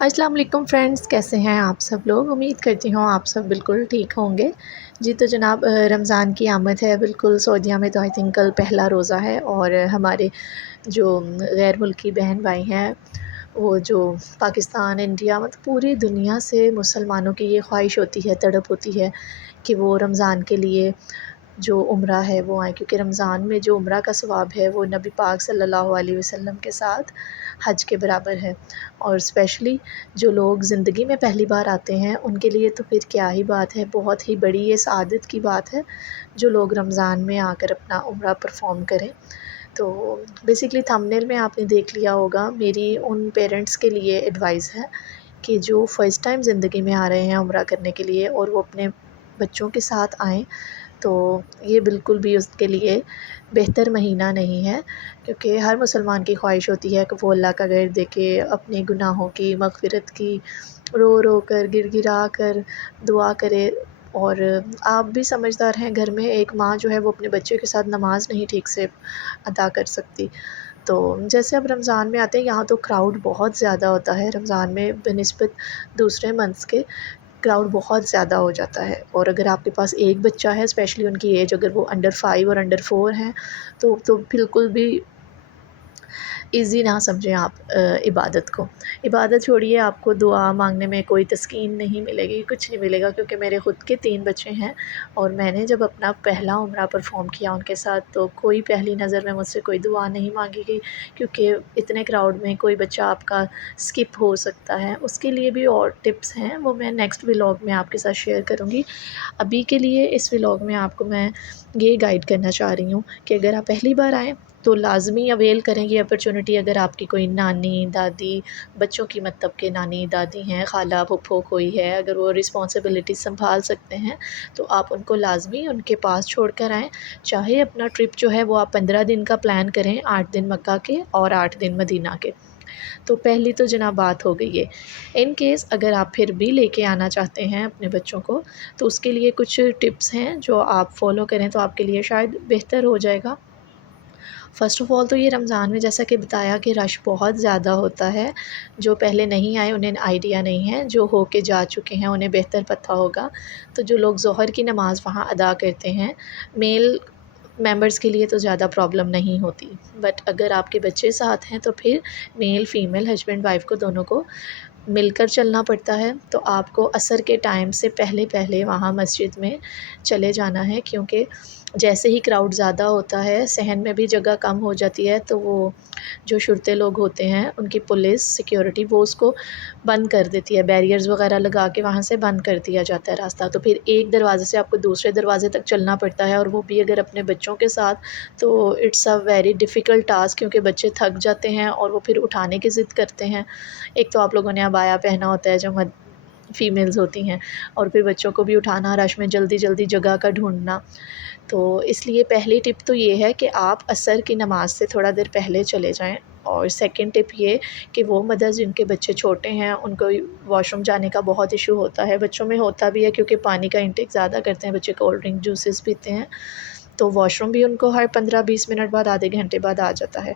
अस्सलाम वालेकुम फ्रेंड्स, कैसे हैं आप सब लोग। उम्मीद करती हूँ आप सब बिल्कुल ठीक होंगे। जी तो जनाब, रमज़ान की आमद है बिल्कुल। सऊदीया में तो आई थिंक कल पहला रोज़ा है और हमारे जो गैर मुल्की बहन भाई हैं, वो जो पाकिस्तान, इंडिया, मतलब पूरी दुनिया से मुसलमानों की ये ख्वाहिश होती है, तड़प होती है कि वो रमज़ान के लिए जो उम्रा है वो आए, क्योंकि रमज़ान में जो उम्रा का सवाब है वो नबी पाक सल्लल्लाहु अलैहि वसल्लम के साथ हज के बराबर है। और स्पेशली जो लोग ज़िंदगी में पहली बार आते हैं उनके लिए तो फिर क्या ही बात है, बहुत ही बड़ी ये सआदत की बात है जो लोग रमज़ान में आकर अपना उम्रा परफॉर्म करें। तो बेसिकली थंबनेल में आपने देख लिया होगा, मेरी उन पेरेंट्स के लिए एडवाइस है कि जो फ़र्स्ट टाइम ज़िंदगी में आ रहे हैं उम्रा करने के लिए और वो अपने बच्चों के साथ आएँ, तो ये बिल्कुल भी उसके लिए बेहतर महीना नहीं है। क्योंकि हर मुसलमान की ख्वाहिश होती है कि वो अल्लाह का घर देखे, अपने गुनाहों की मग़फ़िरत की रो रो कर, गिड़गिड़ा कर दुआ करे। और आप भी समझदार हैं, घर में एक माँ जो है वो अपने बच्चे के साथ नमाज़ नहीं ठीक से अदा कर सकती। तो जैसे अब रमज़ान में आते हैं, यहाँ तो क्राउड बहुत ज़्यादा होता है रमज़ान में बनिस्बत दूसरे मंथ्स के। क्राउड बहुत ज़्यादा हो जाता है और अगर आपके पास एक बच्चा है, स्पेशली उनकी एज अगर वो अंडर 5 और अंडर 4 हैं, तो बिल्कुल भी ईज़ी ना समझें आप इबादत को। इबादत छोड़िए, आपको दुआ मांगने में कोई तस्कीन नहीं मिलेगी, कुछ नहीं मिलेगा। क्योंकि मेरे ख़ुद के 3 बच्चे हैं और मैंने जब अपना पहला उम्रा परफॉर्म किया उनके साथ, तो कोई पहली नज़र में मुझसे कोई दुआ नहीं मांगी गई। क्योंकि इतने क्राउड में कोई बच्चा आपका स्किप हो सकता है। उसके लिए भी और टिप्स हैं, वो मैं नेक्स्ट व्लॉग में आपके साथ शेयर करूँगी। अभी के लिए इस व्लॉग में आपको मैं ये गाइड करना चाह रही हूँ कि अगर आप पहली बार आएँ तो लाज़मी अवेल करें ये अपॉर्चुनिटी। अगर आपकी कोई नानी, दादी, बच्चों की मतलब के नानी, दादी हैं, खाला, फूफो कोई है, अगर वो रिस्पॉन्सिबिलिटी सँभाल सकते हैं, तो आप उनको लाज़मी उनके पास छोड़ कर आएँ। चाहे अपना ट्रिप जो है वो आप 15 दिन का प्लान करें, 8 दिन मक्का के और 8 दिन मदीना के। तो पहली तो जनाब बात हो गई है। इन केस अगर आप फिर भी लेके आना चाहते हैं अपने बच्चों को, तो उसके लिए कुछ टिप्स हैं जो आप फ़ॉलो करें तो आपके लिए शायद बेहतर हो जाएगा। फ़र्स्ट ऑफ़ ऑल तो ये रमज़ान में जैसा कि बताया कि रश बहुत ज़्यादा होता है। जो पहले नहीं आए उन्हें आइडिया नहीं है, जो हो के जा चुके हैं उन्हें बेहतर पता होगा। तो जो लोग ज़ोहर की नमाज़ वहाँ अदा करते हैं, मेल मेंबर्स के लिए तो ज़्यादा प्रॉब्लम नहीं होती। बट अगर आपके बच्चे साथ हैं तो फिर मेल फीमेल हस्बैंड वाइफ़ को दोनों को मिलकर चलना पड़ता है। तो आपको असर के टाइम से पहले वहाँ मस्जिद में चले जाना है। क्योंकि जैसे ही क्राउड ज़्यादा होता है, सहन में भी जगह कम हो जाती है, तो वो जो शुरते लोग होते हैं, उनकी पुलिस सिक्योरिटी वो उसको बंद कर देती है, बैरियर्स वगैरह लगा के वहाँ से बंद कर दिया जाता है रास्ता। तो फिर एक दरवाज़े से आपको दूसरे दरवाज़े तक चलना पड़ता है, और वो भी अगर अपने बच्चों के साथ, तो it's a very difficult task. क्योंकि बच्चे थक जाते हैं और वो फिर उठाने की ज़िद करते हैं। एक तो आप लोगों ने अबाया पहना होता है जो फीमेल्स होती हैं, और फिर बच्चों को भी उठाना, रश में जल्दी-जल्दी जगह का ढूँढना। तो इसलिए पहली टिप तो ये है कि आप असर की नमाज़ से थोड़ा देर पहले चले जाएँ। और सेकंड टिप ये कि वो मदर्स जिनके बच्चे छोटे हैं, उनको वॉशरूम जाने का बहुत इशू होता है। बच्चों में होता भी है क्योंकि पानी का इंटेक ज़्यादा करते हैं, बच्चे कोल्ड ड्रिंक, जूसेस पीते हैं, तो वॉशरूम भी उनको हर 15-20 मिनट बाद, आधे घंटे बाद आ जाता है।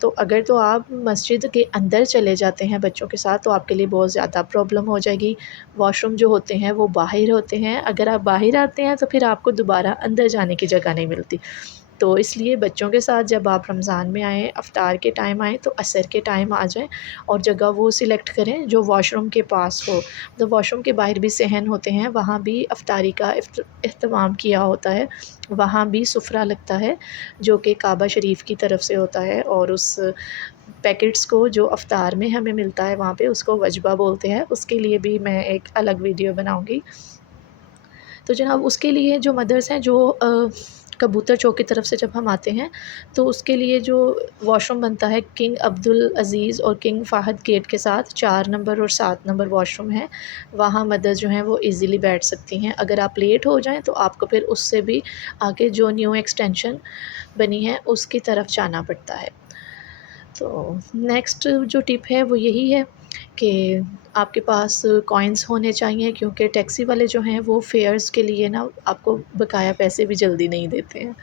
तो अगर तो आप मस्जिद के अंदर चले जाते हैं बच्चों के साथ, तो आपके लिए बहुत ज़्यादा प्रॉब्लम हो जाएगी। वॉशरूम जो होते हैं वो बाहर होते हैं, अगर आप बाहर आते हैं तो फिर आपको दोबारा अंदर जाने की जगह नहीं मिलती। तो इसलिए बच्चों के साथ जब आप रमज़ान में आएँ, इफ्तार के टाइम आएँ, तो असर के टाइम आ जाएँ, और जगह वो सिलेक्ट करें जो वॉशरूम के पास हो। तो वॉशरूम के बाहर भी सहन होते हैं, वहाँ भी इफ्तारी का एहतमाम किया होता है। वहाँ भी सुफ़रा लगता है जो कि काबा शरीफ की तरफ से होता है, और उस पैकेट्स को जो इफ्तार में हमें मिलता है वहाँ पे, उसको वजबा बोलते हैं। उसके लिए भी मैं एक अलग वीडियो बनाऊँगी। तो जनाब उसके लिए जो मदर्स हैं, जो कबूतर चौक की तरफ से जब हम आते हैं, तो उसके लिए जो वॉशरूम बनता है किंग अब्दुल अज़ीज़ और किंग फ़हद गेट के साथ, 4 नंबर और 7 नंबर वॉशरूम है। वहाँ मदर्स जो हैं वो ईज़िली बैठ सकती हैं। अगर आप लेट हो जाएँ तो आपको फिर उससे भी आगे जो न्यू एक्सटेंशन बनी है उसकी तरफ जाना पड़ता है। तो नेक्स्ट जो टिप है वो यही है कि आपके पास कॉइन्स होने चाहिए, क्योंकि टैक्सी वाले जो हैं वो फेयर्स के लिए ना आपको बकाया पैसे भी जल्दी नहीं देते हैं।